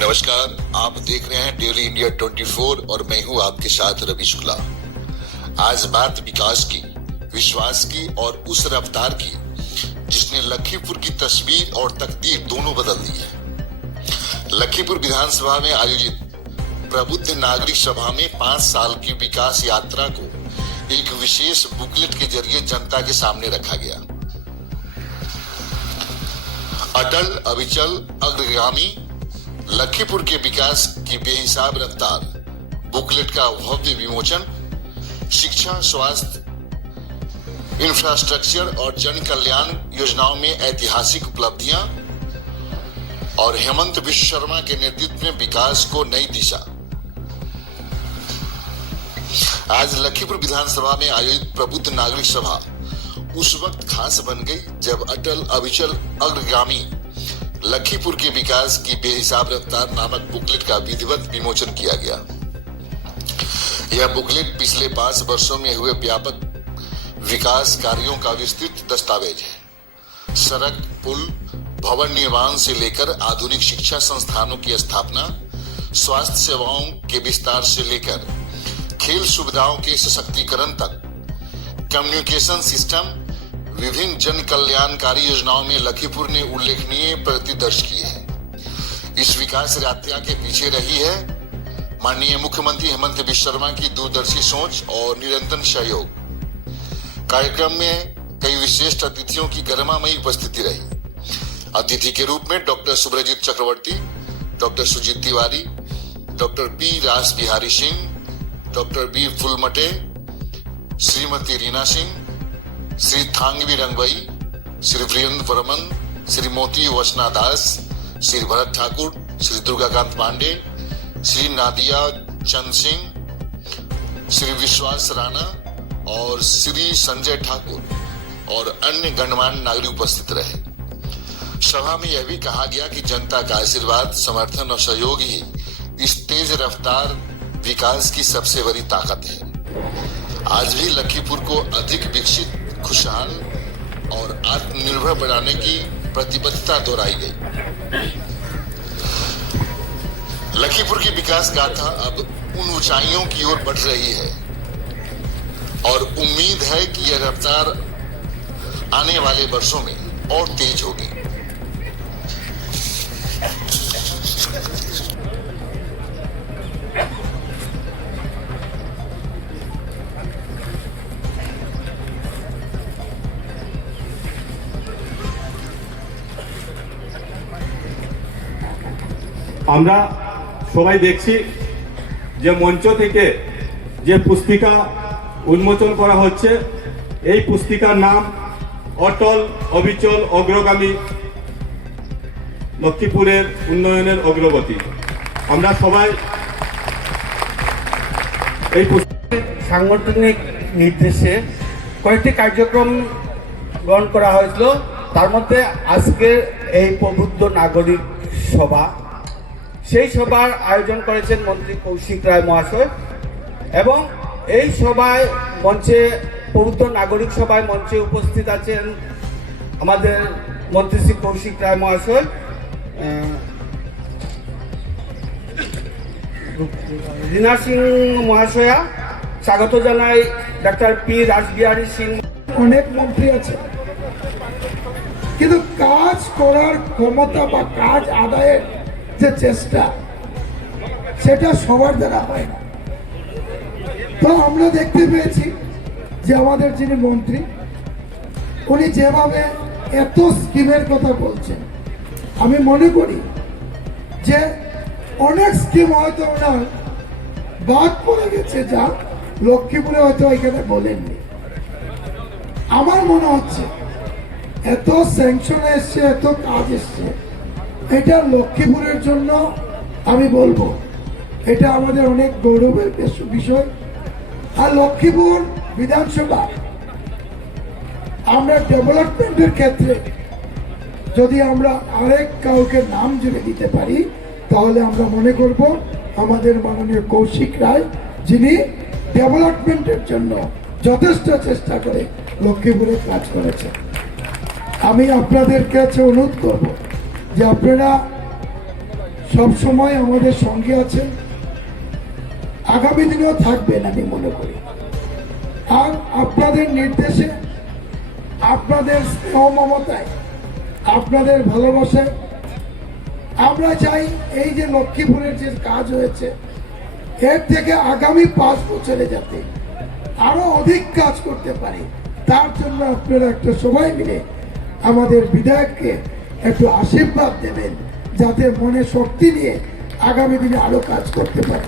नमस्कार, आप देख रहे हैं डेली इंडिया 24 और मैं हूं आपके साथ रवि शुक्ला। आज बात विकास की, विश्वास की और उस रफ्तार की जिसने लखीमपुर की तस्वीर और तकदीर दोनों बदल दी है। लखीमपुर विधानसभा में आयोजित प्रबुद्ध नागरिक सभा में 5 साल की विकास यात्रा को एक विशेष बुकलेट के जरिए जनता के सामने रखा गया। अटल, अविचल, अग्रगामी लखीमपुर के विकास की बेहिसाब रफ्तार बुकलेट का भव्य विमोचन, शिक्षा, स्वास्थ्य, इंफ्रास्ट्रक्चर और जन कल्याण योजनाओं में ऐतिहासिक उपलब्धियां और हेमंत विश्व शर्मा के नेतृत्व में विकास को नई दिशा। आज लखीमपुर विधानसभा में आयोजित प्रबुद्ध नागरिक सभा उस वक्त खास बन गई जब अटल, अविचल, अग्रगामी लखीमपुर के विकास की बेहिसाब रफ्तार नामक बुकलेट का विधिवत विमोचन किया गया। यह बुकलेट पिछले 5 वर्षों में हुए व्यापक विकास कार्यों का विस्तृत दस्तावेज है। सड़क, पुल, भवन निर्माण से लेकर आधुनिक शिक्षा संस्थानों की स्थापना, स्वास्थ्य सेवाओं के विस्तार से लेकर खेल सुविधाओं के सशक्तिकरण तक, कम्युनिकेशन सिस्टम, विभिन्न जन कल्याणकारी योजनाओं में लखीमपुर ने उल्लेखनीय प्रगति दर्ज की है। इस विकास यात्रा के पीछे रही है माननीय मुख्यमंत्री हेमंत विश्व शर्मा की दूरदर्शी सोच और निरंतर सहयोग। कार्यक्रम में कई विशिष्ट अतिथियों की गरिमामयी उपस्थिति रही। अतिथि के रूप में doctor Subrajit Chakraborty, doctor Sujit Tiwari, doctor P Ras Bihari Singh, doctor B Phulmate, Shrimati Reena Singh, Shri Thangvi Rangvai, Shri Virendra Barman, Shri Moti Vasna दास, श्री भरत ठाकुर, श्री दुर्गाकांत पांडे, श्री नादिया चंद सिंह, श्री विश्वास राणा और श्री संजय ठाकुर और अन्य गणमान्य नागरिक उपस्थित रहे। सभा में यह भी कहा गया कि जनता का आशीर्वाद, समर्थन और सहयोग ही इस तेज रफ्तार विकास की सबसे बड़ी ताकत है। आज भी लखीमपुर को अधिक विकसित, खुशहाल और आत्मनिर्भर बनाने की प्रतिबद्धता दोहराई गई। लखीमपुर की विकास गाथा अब उन ऊंचाइयों की ओर बढ़ रही है और उम्मीद है कि यह रफ्तार आने वाले वर्षों में और तेज होगी। আমরা সবাই দেখছি যে মঞ্চ থেকে যে পুস্তিকা উন্মোচন করা হচ্ছে, এই পুস্তিকার নাম অটল, অবিচল, অগ্রগামী লক্ষ্মীপুরের উন্নয়নের অগ্রগতি। আমরা সবাই এই সাংগঠনিক নির্দেশে কয়েকটি কার্যক্রম গ্রহণ করা হয়েছিল। তার মধ্যে আজকের এই প্রবুদ্ধ নাগরিক সভা, সেই সভার আয়োজন করেছেন মন্ত্রী কৌশিক রায় মহাশয় এবং এই সভায় মঞ্চে, প্রবুদ্ধ নাগরিক সভায় মঞ্চে উপস্থিত আছেন আমাদের মন্ত্রী শ্রী কৌশিক রায় মহাশয়, রীনা সিং মহাশয়া, স্বাগত জানাই ডাক্তার পি রাসবিহারী সিং। অনেক মন্ত্রী আছে কিন্তু কাজ করার ক্ষমতা বা কাজ আদায়ের যে চেষ্টা, সেটা সবার দ্বারা হয় না। তো আমরা দেখতে পেয়েছি যে আমাদের যিনি মন্ত্রী, উনি যেভাবে এত স্কিমের কথা বলছেন, আমি মনে করি যে অনেক স্কিম হয়তো ওনার বাদ পড়ে গেছে, যা লক্ষ্মীপুরে হয়তো এখানে বলেননি। আমার মনে হচ্ছে এত স্যাংশন এসছে, এত কাজ এসছে, এটা লক্ষ্মীপুরের জন্য আমি বলবো এটা আমাদের অনেক গৌরবের বিষয়। আর লক্ষ্মীপুর বিধানসভা আমরা ডেভেলপমেন্টের ক্ষেত্রে যদি আমরা আরেক কাউকে নাম জুড়ে দিতে পারি, তাহলে আমরা মনে করব আমাদের মাননীয় কৌশিক রায়, যিনি ডেভেলপমেন্টের জন্য যথেষ্ট চেষ্টা করে লক্ষ্মীপুরে কাজ করেছেন। আমি আপনাদের কাছে অনুরোধ করব যে আপনারা সব সময় আমাদের সঙ্গে আছেন, আগামী দিনেও থাকবেন আমি মনে করি। আর আপনাদের নির্দেশে, আপনাদের স্নেহ মমতায়, আপনাদের ভালোবাসায় আমরা চাই এই যে লক্ষ্মীপুরের যে কাজ হয়েছে এর থেকে আগামী 5 বছরে যাতে আরো অধিক কাজ করতে পারি, তার জন্য আপনারা একটা সবাই মিলে আমাদের বিধায়ককে একটু আশীর্বাদ দেবেন, যাতে মনে শক্তি নিয়ে আগামী দিনে আরো কাজ করতে পারে।